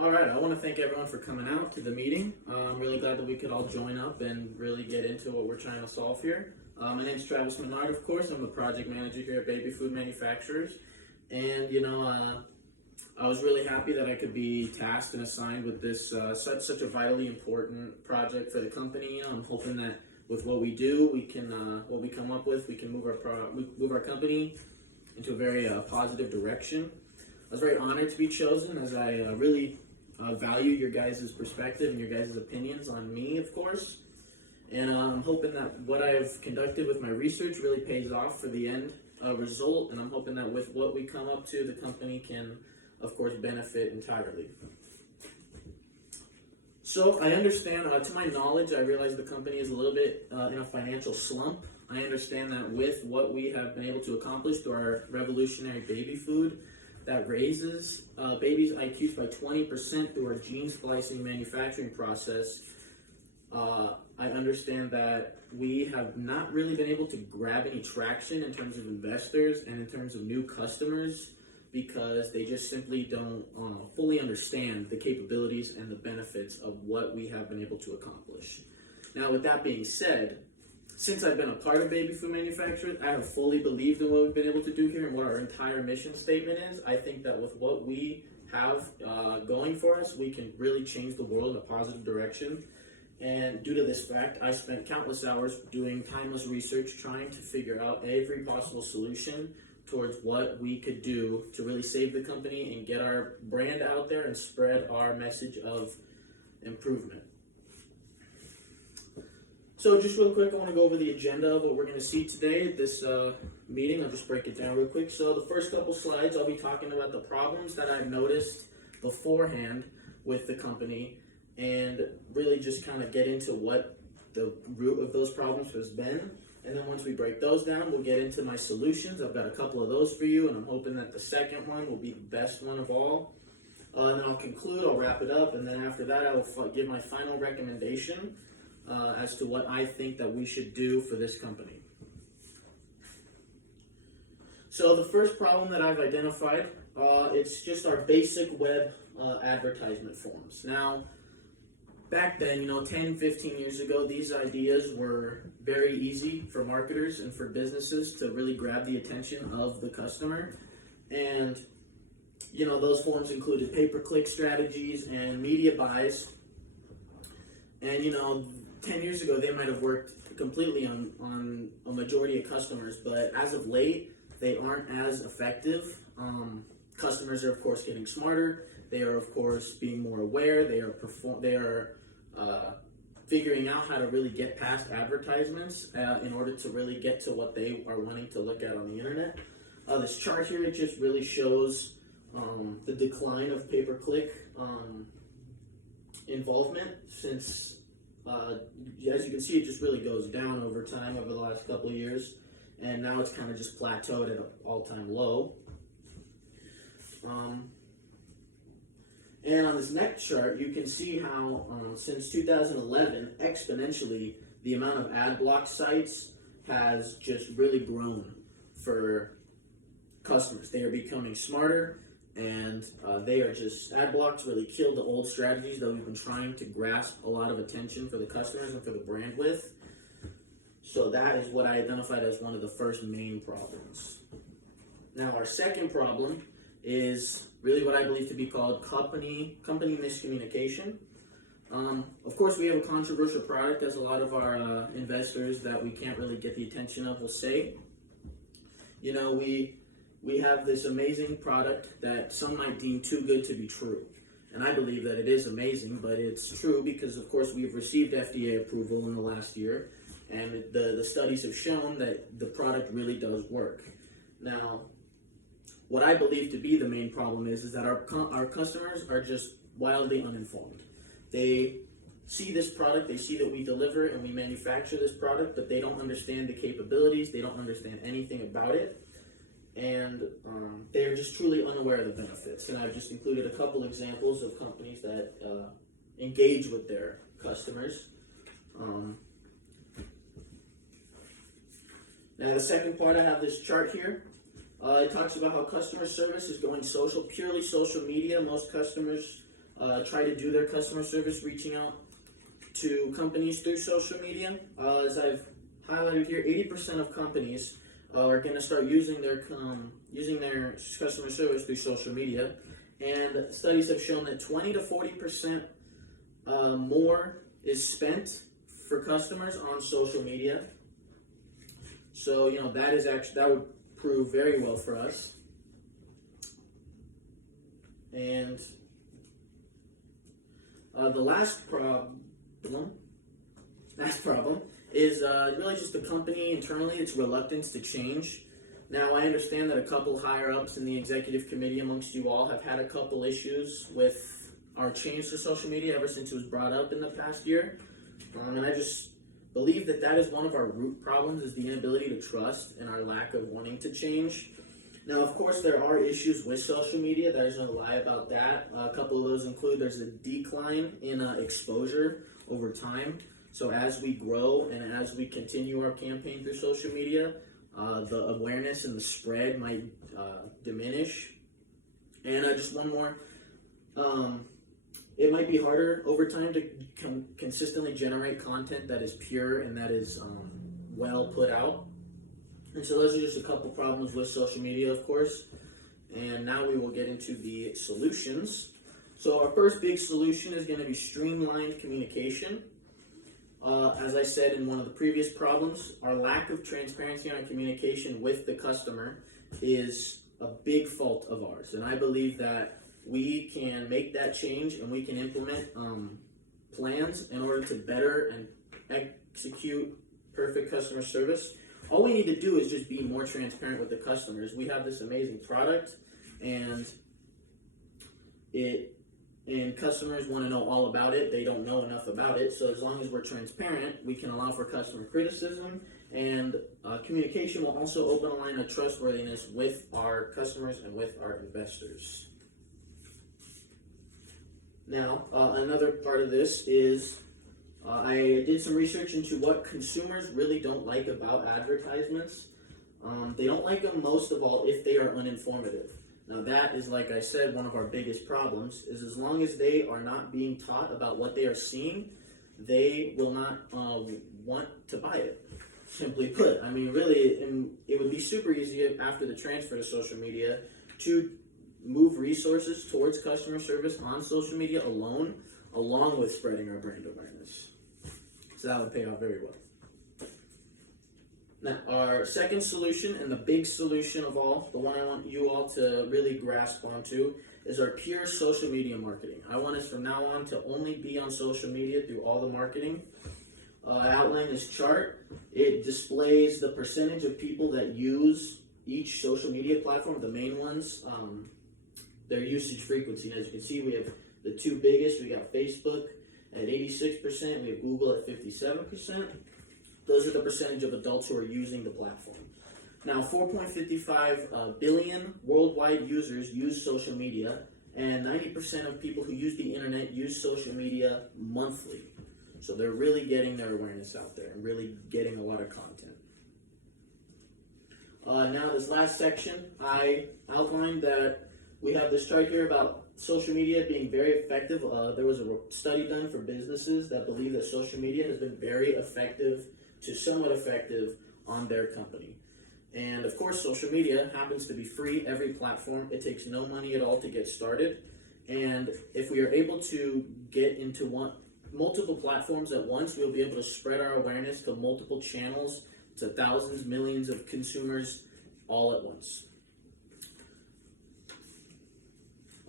All right, I want to thank everyone for coming out to the meeting. I'm really glad that we could all join up and really get into what we're trying to solve here. My name is Travis Menard, of course. I'm the project manager here at Baby Food Manufacturers. And, I was really happy that I could be tasked and assigned with this such a vitally important project for the company. I'm hoping that with what we do, we can what we come up with, we can move our company into a very positive direction. I was very honored to be chosen, as I really value your guys' perspective and your guys' opinions on me, of course. And I'm hoping that what I've conducted with my research really pays off for the end result. And I'm hoping that with what we come up to, the company can, of course, benefit entirely. So I understand, to my knowledge, I realize the company is a little bit in a financial slump. I understand that with what we have been able to accomplish through our revolutionary baby food, that raises babies' IQs by 20% through our gene splicing manufacturing process. I understand that we have not really been able to grab any traction in terms of investors and in terms of new customers because they just simply don't fully understand the capabilities and the benefits of what we have been able to accomplish. Now, with that being said, since I've been a part of Baby Food Manufacturers, I have fully believed in what we've been able to do here and what our entire mission statement is. I think that with what we have going for us, we can really change the world in a positive direction. And due to this fact, I spent countless hours doing timeless research trying to figure out every possible solution towards what we could do to really save the company and get our brand out there and spread our message of improvement. So just real quick, I want to go over the agenda of what we're going to see today at this meeting. I'll just break it down real quick. So the first couple slides, I'll be talking about the problems that I've noticed beforehand with the company and really just kind of get into what the root of those problems has been. And then once we break those down, we'll get into my solutions. I've got a couple of those for you, and I'm hoping that the second one will be the best one of all. And then I'll conclude, I'll wrap it up, and then after that, I will give my final recommendation as to what I think that we should do for this company. So the first problem that I've identified, it's just our basic web advertisement forms. Now, back then, 10, 15 years ago, these ideas were very easy for marketers and for businesses to really grab the attention of the customer. And, those forms included pay-per-click strategies and media buys. And, 10 years ago, they might have worked completely on a majority of customers, but as of late, they aren't as effective. Customers are, of course, getting smarter. They are, of course, being more aware. They are figuring out how to really get past advertisements in order to really get to what they are wanting to look at on the internet. This chart here, it just really shows the decline of pay-per-click involvement since, as you can see, it just really goes down over time over the last couple of years, and now it's kind of just plateaued at an all-time low. And on this next chart, you can see how since 2011, exponentially, the amount of ad block sites has just really grown for customers. They are becoming smarter, and ad blocks really killed the old strategies that we've been trying to grasp a lot of attention for the customers and for the brand with. So that is what I identified as one of the first main problems. Now, our second problem is really what I believe to be called company miscommunication. Of course, we have a controversial product, as a lot of our investors that we can't really get the attention of will say. We have this amazing product that some might deem too good to be true. And I believe that it is amazing, but it's true because, of course, we've received FDA approval in the last year, and the studies have shown that the product really does work. Now, what I believe to be the main problem is that our customers are just wildly uninformed. They see this product, they see that we deliver and we manufacture this product, but they don't understand the capabilities, they don't understand anything about it, and they are just truly unaware of the benefits. And I've just included a couple examples of companies that engage with their customers. Now, the second part, I have this chart here. It talks about how customer service is going social, purely social media. Most customers try to do their customer service reaching out to companies through social media. As I've highlighted here, 80% of companies are going to start using their customer service through social media, and studies have shown that 20 to 40% more is spent for customers on social media. So that would prove very well for us. And the last problem is really just the company internally, its reluctance to change. Now, I understand that a couple higher ups in the executive committee amongst you all have had a couple issues with our change to social media ever since it was brought up in the past year. And I just believe that is one of our root problems, is the inability to trust and our lack of wanting to change. Now, of course, there are issues with social media. There's no lie about that. A couple of those include there's a decline in exposure over time. So as we grow and as we continue our campaign through social media, the awareness and the spread might diminish. And just one more. It might be harder over time to consistently generate content that is pure and that is well put out. And so those are just a couple problems with social media, of course. And now we will get into the solutions. So our first big solution is going to be streamlined communication. As I said in one of the previous problems, our lack of transparency in our communication with the customer is a big fault of ours. And I believe that we can make that change, and we can implement plans in order to better and execute perfect customer service. All we need to do is just be more transparent with the customers. We have this amazing product, and customers want to know all about it. They don't know enough about it. So as long as we're transparent, we can allow for customer criticism, and communication will also open a line of trustworthiness with our customers and with our investors. Now, another part of this is I did some research into what consumers really don't like about advertisements. They don't like them most of all if they are uninformative. Now that is, like I said, one of our biggest problems, is as long as they are not being taught about what they are seeing, they will not want to buy it. Simply put, I mean, really, it would be super easy after the transfer to social media to move resources towards customer service on social media alone, along with spreading our brand awareness. So that would pay off very well. Now, our second solution, and the big solution of all, the one I want you all to really grasp onto, is our pure social media marketing. I want us from now on to only be on social media through all the marketing. I outlined this chart. It displays the percentage of people that use each social media platform, the main ones, their usage frequency. And as you can see, we have the two biggest. We got Facebook at 86%. We have Google at 57%. Those are the percentage of adults who are using the platform. Now, 4.55 billion worldwide users use social media, and 90% of people who use the internet use social media monthly. So they're really getting their awareness out there and really getting a lot of content. Now, this last section, I outlined that we have this chart here about social media being very effective. There was a study done for businesses that believe that social media has been very effective to somewhat effective on their company. And of course, social media happens to be free, every platform. It takes no money at all to get started. And if we are able to get into multiple platforms at once, we'll be able to spread our awareness to multiple channels, to thousands, millions of consumers all at once.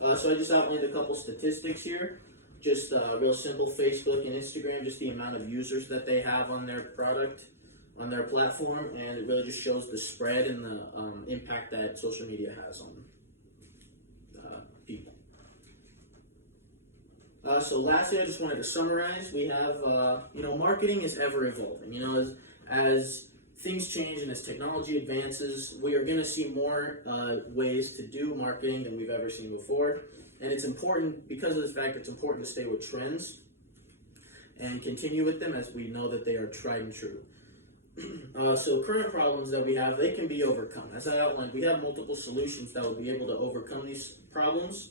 So I just outlined a couple statistics here. Just real simple, Facebook and Instagram, just the amount of users that they have on their product, on their platform, and it really just shows the spread and the impact that social media has on people. So lastly, I just wanted to summarize. We have, marketing is ever evolving. As things change and as technology advances, we are going to see more ways to do marketing than we've ever seen before. And it's important, because of this fact, it's important to stay with trends and continue with them, as we know that they are tried and true. So current problems that we have, they can be overcome. As I outlined, we have multiple solutions that will be able to overcome these problems.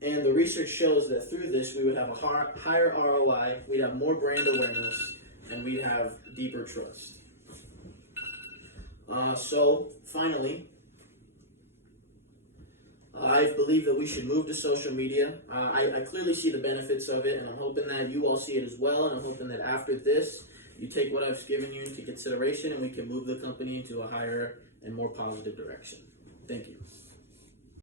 And the research shows that through this, we would have a higher ROI, we'd have more brand awareness, and we'd have deeper trust. So finally, I believe that we should move to social media. I clearly see the benefits of it, and I'm hoping that you all see it as well, and I'm hoping that after this, you take what I've given you into consideration, and we can move the company into a higher and more positive direction. Thank you.